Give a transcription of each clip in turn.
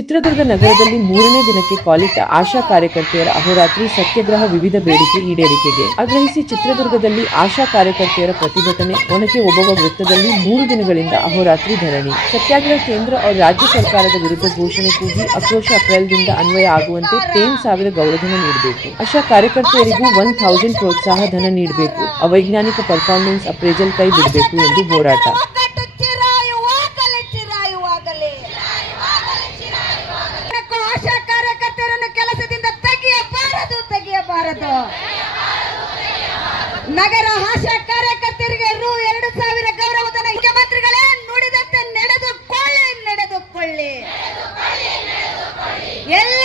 ಚಿತ್ರದುರ್ಗ ನಗರದಲ್ಲಿ ಮೂರನೇ ದಿನಕ್ಕೆ ಕಾಲಿಟ್ಟ ಆಶಾ ಕಾರ್ಯಕರ್ತೆಯರ ಅಹೋರಾತ್ರಿ ಸತ್ಯಾಗ್ರಹ ವಿವಿಧ ಬೇಡಿಕೆ ಈಡೇರಿಕೆಗೆ ಆಗ್ರಹಿಸಿ ಚಿತ್ರದುರ್ಗದಲ್ಲಿ ಆಶಾ ಕಾರ್ಯಕರ್ತೆಯರ ಪ್ರತಿಭಟನೆ, ಒನಕೆ ಒಬ್ಬವ ವೃತ್ತದಲ್ಲಿ ಮೂರು ದಿನಗಳಿಂದ ಅಹೋರಾತ್ರಿ ಧರಣಿ. ಸತ್ಯಾಗ್ರಹ ಕೇಂದ್ರ ಅವರು ರಾಜ್ಯ ಸರ್ಕಾರದ ವಿರುದ್ಧ ಘೋಷಣೆ ಕೂಗಿ ಆಕ್ರೋಶ ಅಪ್ರೈಲ್ದಿಂದ ಅನ್ವಯ ಆಗುವಂತೆ ಟೆನ್ ಸಾವಿರ ಗೌರವಧನ ನೀಡಬೇಕು. ಆಶಾ ಕಾರ್ಯಕರ್ತೆಯರಿಗೂ ಒನ್ ಥೌಸಂಡ್ ಪ್ರೋತ್ಸಾಹ ಧನ ನೀಡಬೇಕು. ಅವೈಜ್ಞಾನಿಕ ಪರ್ಫಾರ್ಮೆನ್ಸ್ ಅಪ್ರೇಜಲ್ ಕೈ ಬಿಡಬೇಕು ಎಂದು ಹೋರಾಟ. ತೆಗೆಯಬಾರದು ನಗರ ಆಶಾ ಕಾರ್ಯಕರ್ತರಿಗೆ ರು ಎರಡು ಸಾವಿರ ಗೌರವಧನ ಮುಖ್ಯಮಂತ್ರಿಗಳೇ ನುಡಿದಂತೆ ನಡೆದುಕೊಳ್ಳಿ ನಡೆದುಕೊಳ್ಳಿ ಎಲ್ಲಿಯವರೆಗೂ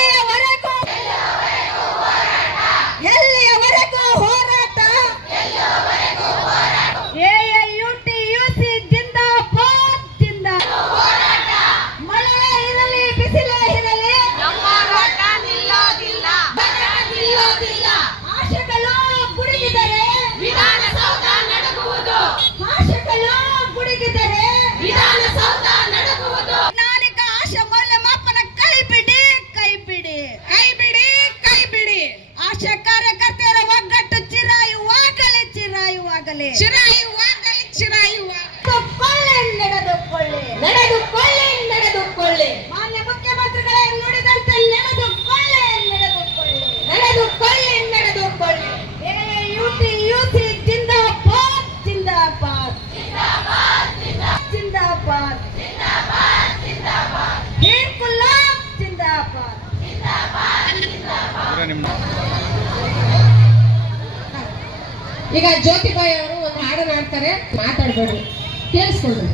ಚಿರಾಯುವಾಗಲಿ ಚಿರಾಯುವಾಗಲಿ. ಚಿರಾಯುವ ನಡೆದುಕೊಳ್ಳಿ. ನಡೆದುಕೊಳ್ಳಿ ನಡೆದುಕೊಳ್ಳಿ. ನಡೆದುಕೊಳ್ಳಿ ಮಾನ್ಯ ಮುಖ್ಯಮಂತ್ರಿಗಳೇ ನುಡಿದಂತೆ ನಡೆದುಕೊಳ್ಳಿ ನಡೆದುಕೊಳ್ಳಿ. ನಡೆದುಕೊಳ್ಳಿ ನಡೆದುಕೊಳ್ಳಿ. ಯುಟಿ ಯುತಿ ಜಿಂದಾಬಾದ್ ಜಿಂದಾಬಾದ್. ಜಿಂದಾಬಾದ್ ಜಿಂದಾಬಾದ್. ಜಿಂದಾಬಾದ್. ಈಗ ಜ್ಯೋತಿಬಾಯಿ ಅವರು ಒಂದು ಹಾಡನ್ನ ಹಾಡ್ತಾರೆ. ಮಾತಾಡ್ಬೇಡ್ರಿ ಕೇಳಿಸ್ಕೊಳ್ರಿ.